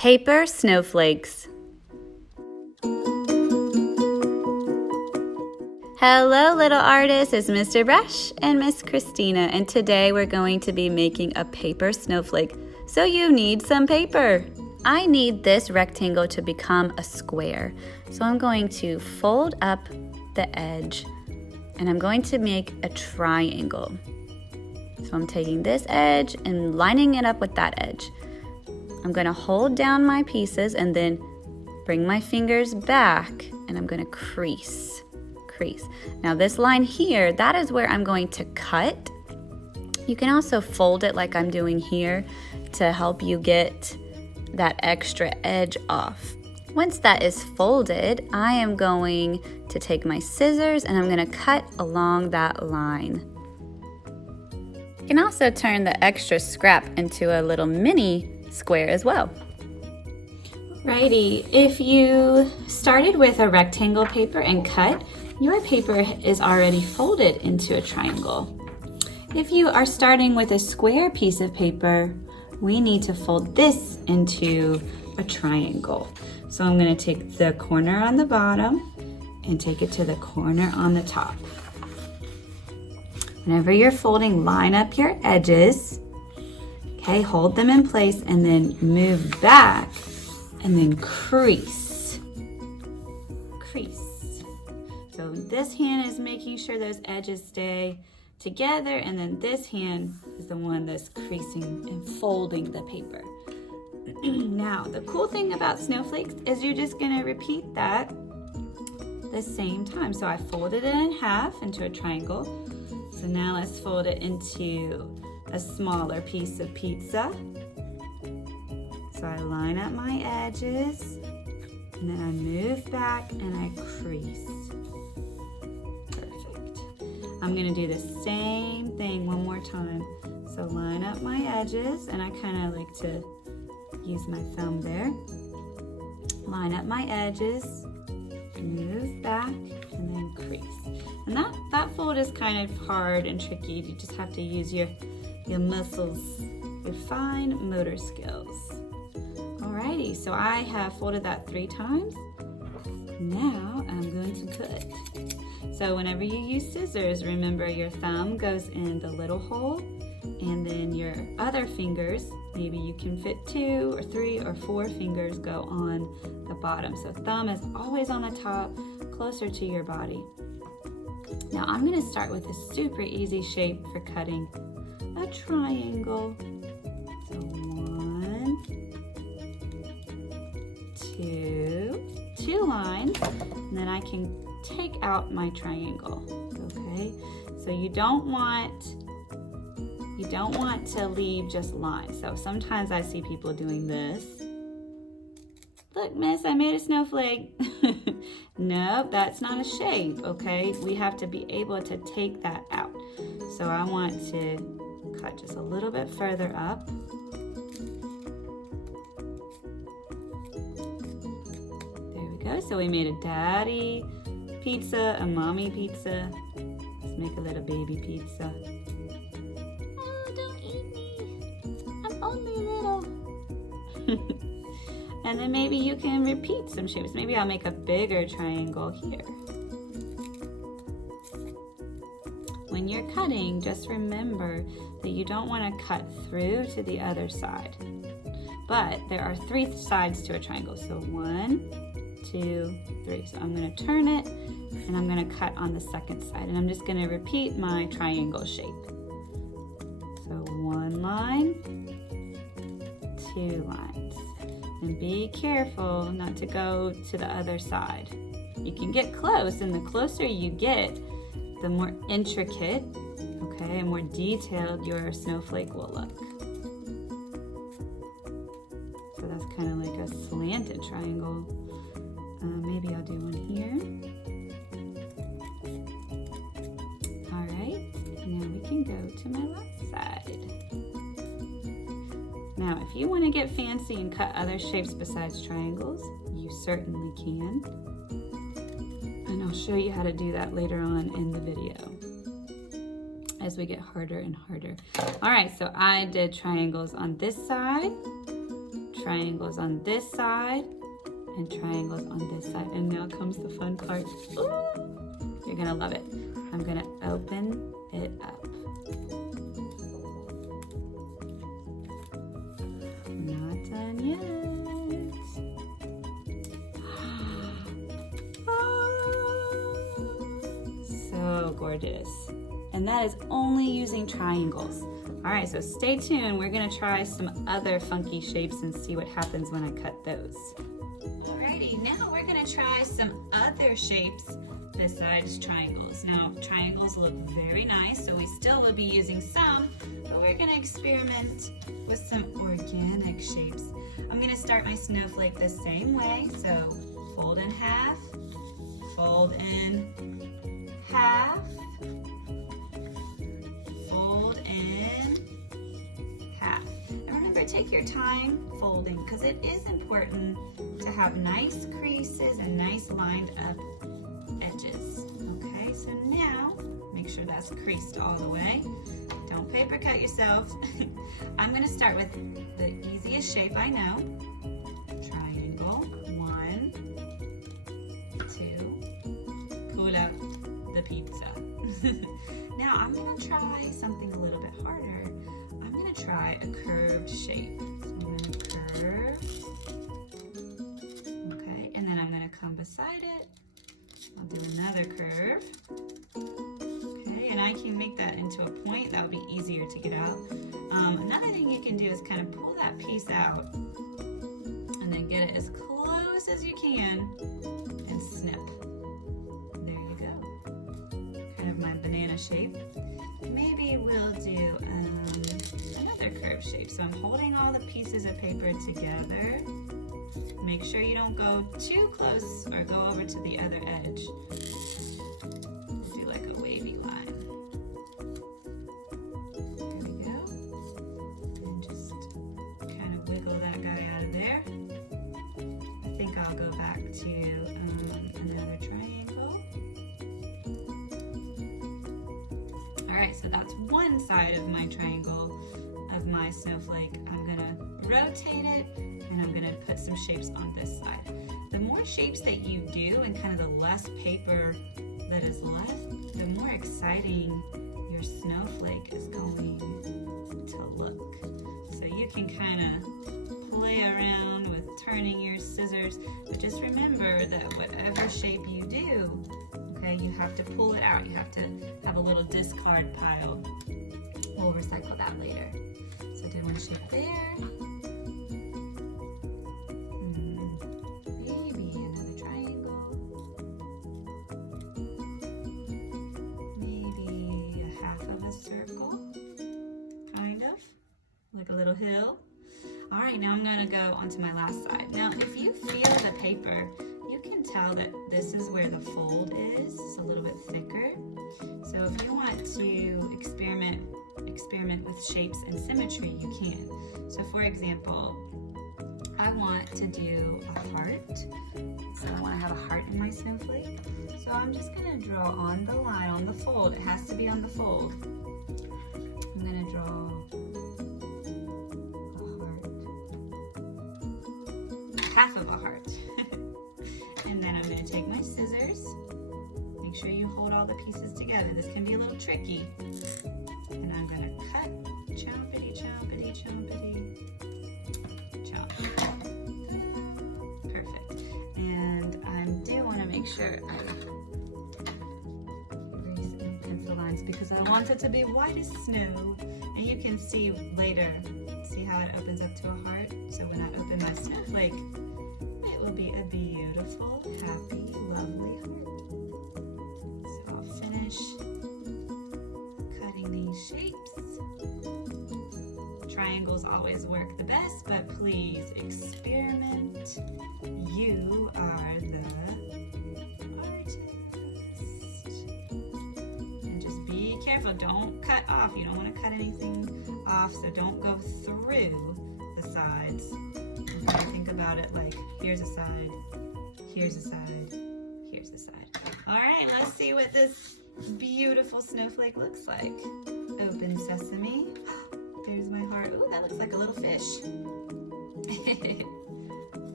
Paper snowflakes. Hello little artists, it's Mr. Brush and Miss Christina, and today we're going to be making a paper snowflake. So you need some paper. I need this rectangle to become a square. So I'm going to fold up the edge and I'm going to make a triangle. So I'm taking this edge and lining it up with that edge. I'm going to hold down my pieces and then bring my fingers back and I'm going to crease. Now this line here, that is where I'm going to cut. You can also fold it like I'm doing here to help you get that extra edge off. Once that is folded, I am going to take my scissors and I'm going to cut along that line. You can also turn the extra scrap into a little mini square as well. Righty, if you started with a rectangle paper and cut, your paper is already folded into a triangle. If you are starting with a square piece of paper, we need to fold this into a triangle. So I'm going to take the corner on the bottom and take it to the corner on the top. Whenever you're folding, line up your edges. Okay, hold them in place and then move back and then crease. So this hand is making sure those edges stay together, and then this hand is the one that's creasing and folding the paper. Now, the cool thing about snowflakes is you're just gonna repeat that the same time. So I folded it in half into a triangle. So now let's fold it into a smaller piece of pizza. So I line up my edges, and then I move back and I crease. Perfect. I'm gonna do the same thing one more time. So line up my edges, and I kind of like to use my thumb there. Line up my edges, move back, and then crease. And that fold is kind of hard and tricky. You just have to use your muscles, your fine motor skills. Alrighty, so I have folded that 3 times. Now I'm going to cut. So whenever you use scissors, remember your thumb goes in the little hole, and then your other fingers, maybe you can fit 2 or 3 or 4 fingers, go on the bottom. So thumb is always on the top, closer to your body. Now I'm going to start with a super easy shape for cutting a triangle. So 1, 2 lines, and then I can take out my triangle. Okay, so you don't want to leave just lines. So sometimes I see people doing this. Look, miss, I made a snowflake. Nope, that's not a shape, okay? We have to be able to take that out. So I want to cut just a little bit further up. There we go. So we made a daddy pizza, a mommy pizza. Let's make a little baby pizza. Oh, don't eat me. I'm only little. And then maybe you can repeat some shapes. Maybe I'll make a bigger triangle here. When you're cutting, just remember that you don't want to cut through to the other side. But there are 3 sides to a triangle. So 1, 2, 3. So I'm going to turn it and I'm going to cut on the second side. And I'm just going to repeat my triangle shape. So 1 line, 2 lines. And be careful not to go to the other side. You can get close, and the closer you get, the more intricate, okay, and more detailed your snowflake will look. So that's kind of like a slanted triangle. Maybe I'll do one here. All right, now we can go to my left side. Now, if you want to get fancy and cut other shapes besides triangles, you certainly can. And I'll show you how to do that later on in the video as we get harder and harder. All right, so I did triangles on this side, triangles on this side and triangles on this side. And now comes the fun part. Ooh, you're gonna love it. I'm gonna open it up. Not done yet. So gorgeous. And that is only using triangles. All right, so stay tuned. We're gonna try some other funky shapes and see what happens when I cut those. Alrighty, now we're gonna try some other shapes besides triangles. Now, triangles look very nice, so we still will be using some, but we're gonna experiment with some organic shapes. I'm gonna start my snowflake the same way, so fold in half, fold in half, fold in half. And remember, take your time folding because it is important to have nice creases and nice lined up edges. Okay, so now make sure that's creased all the way. Don't paper cut yourself. I'm gonna start with the easiest shape I know. Triangle, 1, 2, pull out the pizza. Now I'm gonna try something a little bit harder. I'm gonna try a curved shape. So I'm gonna curve. Okay, and then I'm gonna come beside it. I'll do another curve. Okay, and I can make that into a point. That would be easier to get out. Another thing you can do is kind of pull that piece out and then get it as close as you can and snip. There you go. Kind of my banana shape. Maybe we'll do another curve shape. So I'm holding all the pieces of paper together. Make sure you don't go too close or go over to the other edge. Do like a wavy line. There we go. And just kind of wiggle that guy out of there. I think I'll go back to another triangle. All right, so that's one side of my triangle of my snowflake. I'm gonna rotate it and I'm gonna put some shapes on this side. The more shapes that you do and kind of the less paper that is left, the more exciting your snowflake is going to look. So you can kind of play around with turning your scissors, but just remember that whatever shape you do, okay, you have to pull it out. You have to have a little discard pile. We'll recycle that later. So do one shape there. Maybe another triangle. Maybe a half of a circle, kind of, like a little hill. All right, now I'm gonna go onto my last side. Now, if you feel the paper, you can tell that this is where the fold is. It's a little bit thicker. So if you want to experiment with shapes and symmetry, you can. So for example, I want to do a heart. So I want to have a heart in my snowflake. So I'm just going to draw on the line, on the fold. It has to be on the fold. I'm going to draw a heart. Half of a heart. And then I'm going to take my scissors. Make sure you hold all the pieces together. This can be a little tricky. And I'm going to cut, chompity, chompity, chompity, chomp. Perfect. And I do want to make sure I erase my pencil lines because I want it to be white as snow. And you can see later, see how it opens up to a heart? So when I open my snowflake, it will be a beautiful, happy, lovely heart. So I'll finish cutting these shapes. Triangles always work the best, but please experiment. You are the artist. And just be careful, don't cut off. You don't want to cut anything off, so don't go through the sides. Okay, think about it like, here's a side, here's a side, here's a side. All right, let's see what this beautiful snowflake looks like. Open sesame. There's my heart. Ooh, that looks like a little fish.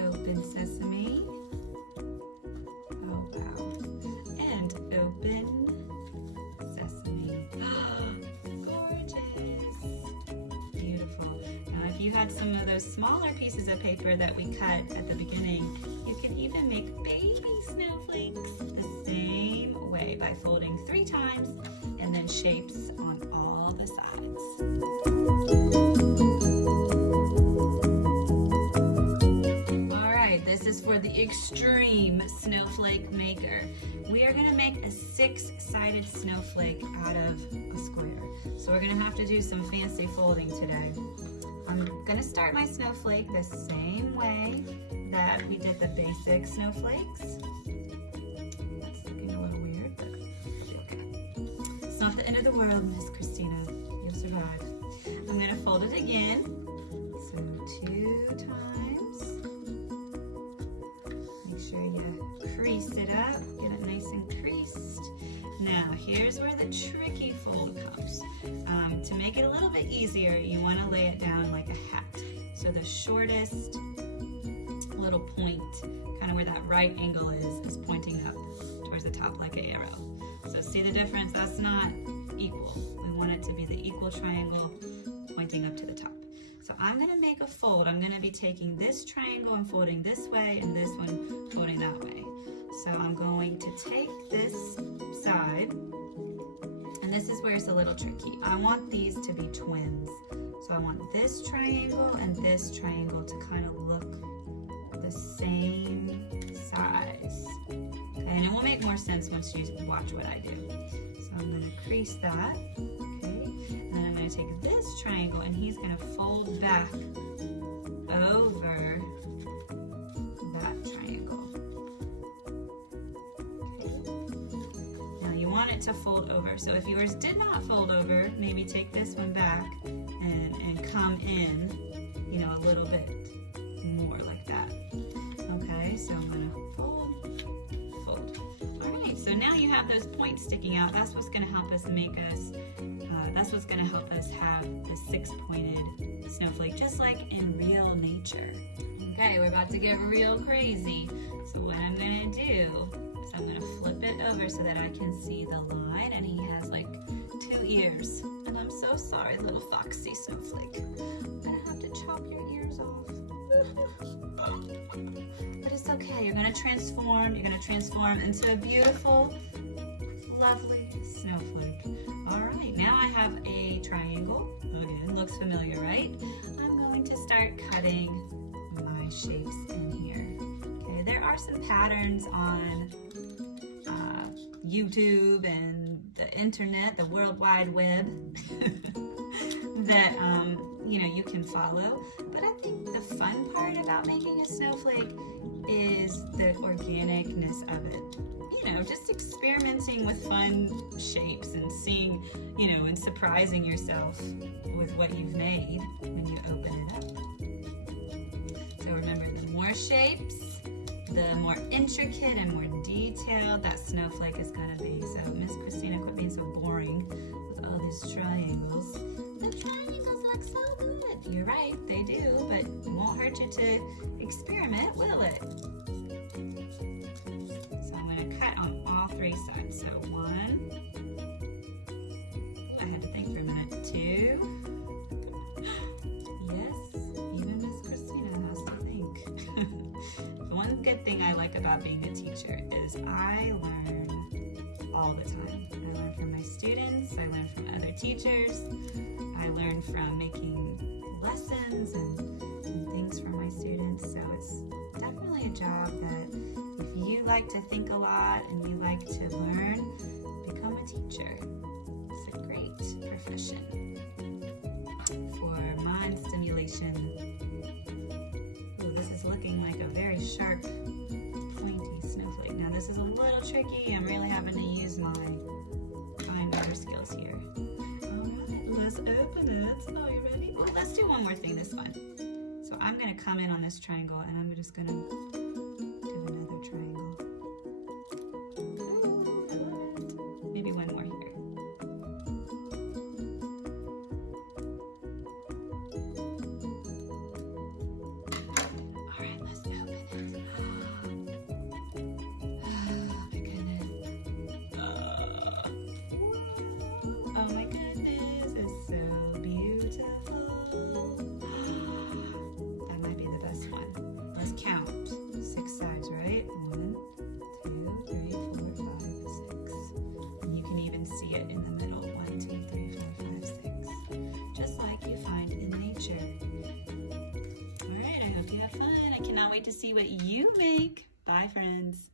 Open sesame. Oh wow. And open sesame. Gorgeous. Beautiful. Now if you had some of those smaller pieces of paper that we cut at the beginning, you can even make baby snowflakes the same way by folding 3 times and then shapes on all the sides. This is for the extreme snowflake maker. We are going to make a 6-sided snowflake out of a square. So we're going to have to do some fancy folding today. I'm going to start my snowflake the same way that we did the basic snowflakes. That's looking a little weird, but okay. It's not the end of the world, Miss Christina. You'll survive. I'm going to fold it again. So 2 times. Sure you crease it up, get it nice and creased. Now here's where the tricky fold comes. To make it a little bit easier, you want to lay it down like a hat. So the shortest little point, kind of where that right angle is pointing up towards the top like an arrow. So see the difference? That's not equal. We want it to be the equal triangle pointing up to the top. So I'm going to make a fold. I'm going to be taking this triangle and folding this way and this one folding that way. So I'm going to take this side, and this is where it's a little tricky. I want these to be twins. So I want this triangle and this triangle to kind of look the same size. Okay, and it will make more sense once you watch what I do. So I'm going to crease that. I'm going to take this triangle and he's going to fold back over that triangle. Okay. Now you want it to fold over. So if yours did not fold over, maybe take this one back and come in, you know, a little bit more like that. Okay, so I'm going to fold. All right, so now you have those points sticking out. That's what's going to help us that's what's going to help us have the 6-pointed snowflake, just like in real nature. Okay, we're about to get real crazy. So what I'm going to do is I'm going to flip it over so that I can see the line, and he has like 2 ears. And I'm so sorry, little foxy snowflake. I'm going to have to chop your ears off. But it's okay, you're going to transform into a beautiful, lovely snowflake. All right, now I have a triangle. Again, looks familiar, right? I'm going to start cutting my shapes in here. Okay, there are some patterns on YouTube and the internet, the World Wide Web, that you know, you can follow. But I think the fun part about making a snowflake is the organicness of it. You know, just experimenting with fun shapes and seeing, you know, and surprising yourself with what you've made when you open it up. So remember, the more shapes, the more intricate and more detailed that snowflake is going to be. So Miss Christina, quit being so boring with all these triangles. The triangles look so good. You're right, they do, but it won't hurt you to experiment, will it? So I'm going to cut on all 3 sides. So 1, I had to think for a minute, 2, yes, even Miss Christina has to think. The one good thing I like about being a teacher is I learn all the time. I learn from my students, I learn from other teachers, I learn from making lessons and things for my students. So it's definitely a job that if you like to think a lot and you like to learn, become a teacher. It's a great profession for mind stimulation. Ooh, this is looking like a very sharp, pointy snowflake. Now this is a little tricky. I'm really having to use my fine motor skills here. Alright, let's open it. Are you ready? Well, let's do one more thing this one. So I'm going to come in on this triangle and I'm just going to do another triangle. Ooh, I love it. Maybe one more here. my goodness, it's so beautiful. That might be the best one. Let's count. 6 sides, right? 1, 2, 3, 4, 5, 6. And you can even see it in the middle. 1, 2, 3, 4, 5, 6. Just like you find in nature. All right, I hope you have fun. I cannot wait to see what you make. Bye, friends.